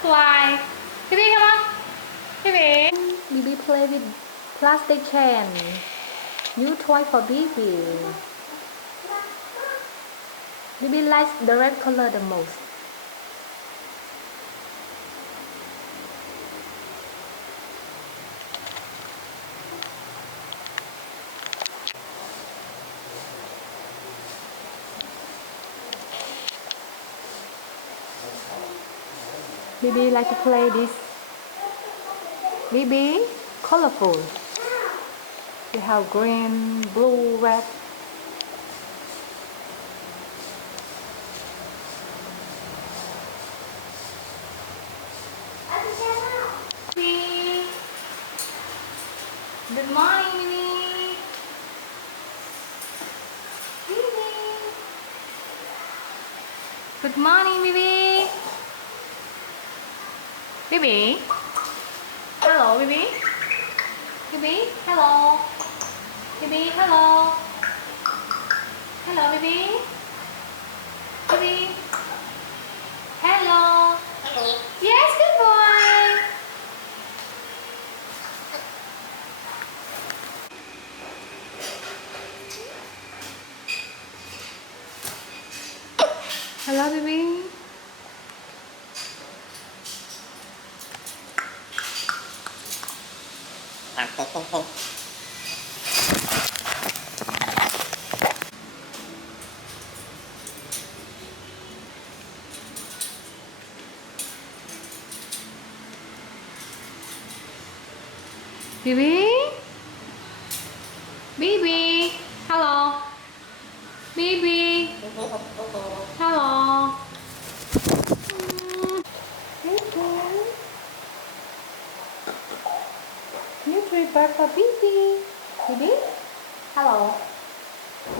Fly. Bibi, come on. Bibi. Bibi play with plastic chain. New toy for Bibi. Bibi likes the red color the most. Bibi like to play this. Bibi, colorful. You have green, blue, red. Bibi. Good morning, Bibi. Bibi. Good morning, Bibi. Bibi. Hello, Bibi. Bibi, hello. Bibi, hello. Hello, Bibi. Bibi. Hello. Hello. Yes, good boy. Hello, Bibi. Bibi. Bibi. Hello. Bibi. Hello. New treat bag for Bibi. Bibi. Hello.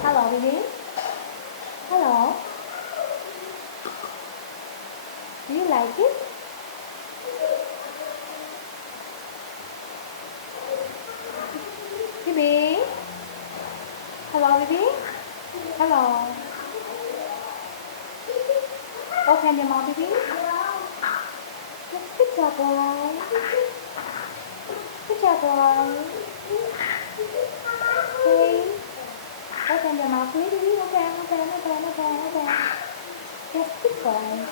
Hello, Bibi. Hello. Do you like it? Bibi. Hello, Bibi. Hello. Open your mouth, Bibi. Yes, good job, boy. Good job, boy. Okay. Open your mouth, please, Bibi. Open. Yes, good boy.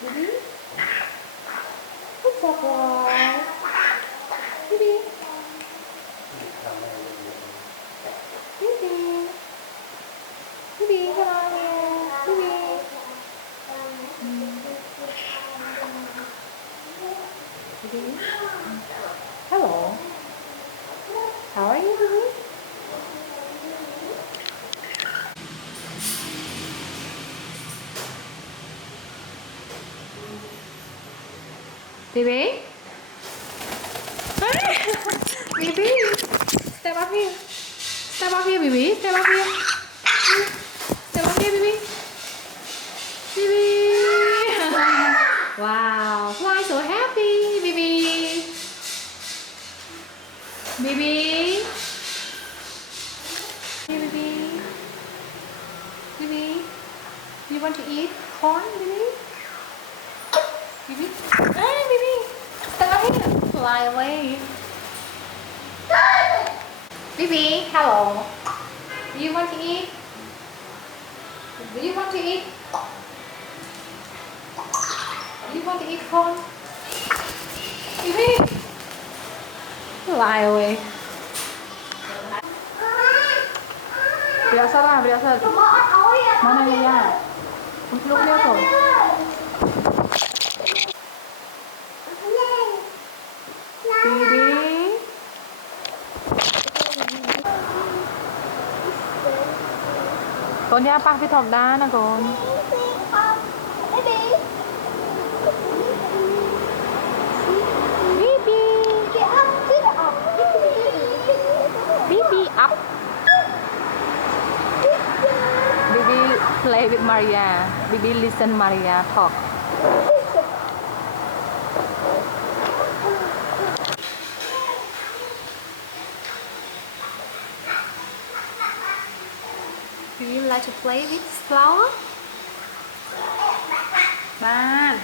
Bibi. Good job, boy. Bibi. Bibi. Bibi, come on here. Bibi. Bibi. Hello. How are you, Bibi? Bibi? Bibi, step up here. Step up here, Bibi. Step up here. Step up here, Bibi. Bibi. Wow, fly so happy, Bibi. Bibi. Hey, Bibi. Bibi. You want to eat corn, Bibi? Bibi. Hey, Bibi. Step up here. Fly away. Bibi, hello. Do you want to eat? Do you want to eat? Do you want to eat corn? Bibi, fly away. Biasa lah, biasa. Mana ya? Untuk dia tu. Bibi. Con nha bác phi thọc đá nè con. Bibi. Bibi up. Bibi play with Maria. Bibi listen Maria talk. Do you like to play with flower? Man.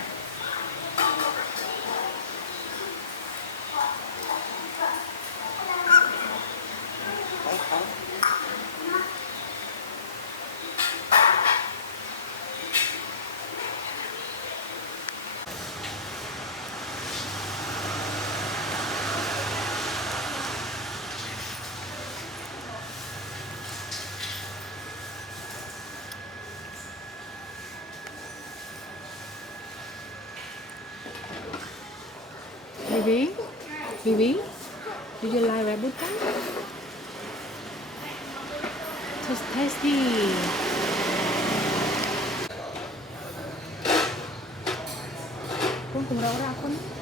Bibi? Bibi? Do you like rambutan? So tasty. Kung kumura-ura ako.